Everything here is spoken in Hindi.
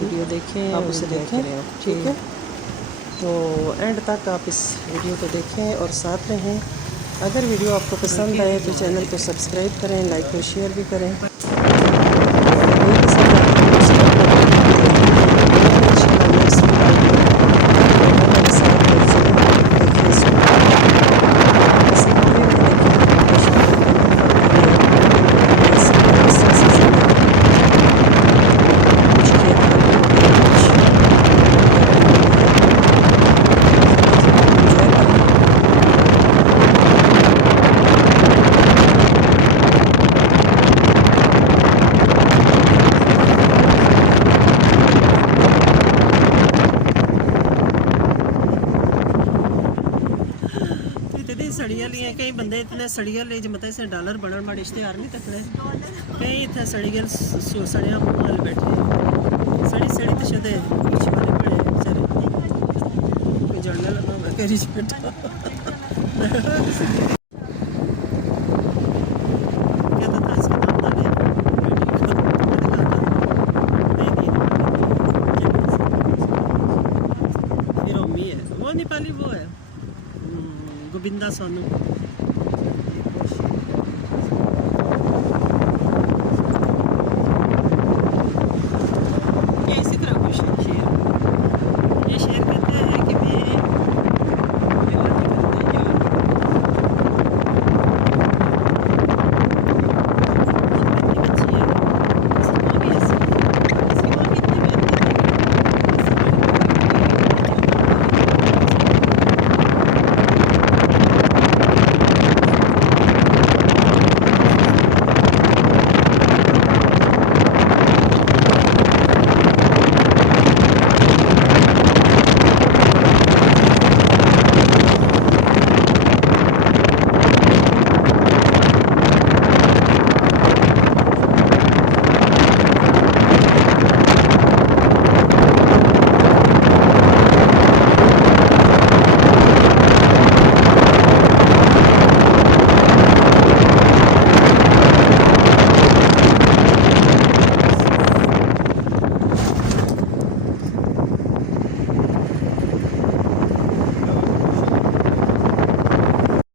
वीडियो देखें, आप उसे देखें, ठीक है। तो एंड तक आप इस वीडियो को देखें और साथ रहें। अगर वीडियो आपको पसंद आए तो चैनल को सब्सक्राइब करें, लाइक और शेयर भी करें। सड़िया लिए कई बंदे इतने सड़िया ले मतलब इसे डॉलर बनने माड़े इश्तेहार नहीं तकने कई इतने सड़िया सड़िया माल बैठे सड़ी सड़ी तो शदे कुछ वाले बड़े बेचारे कोई जड़ने लगा मैं कह रही बेटा क्या था इसका नाम था ये रोमी है वो नेपाली वो है गोविंदा सोनू।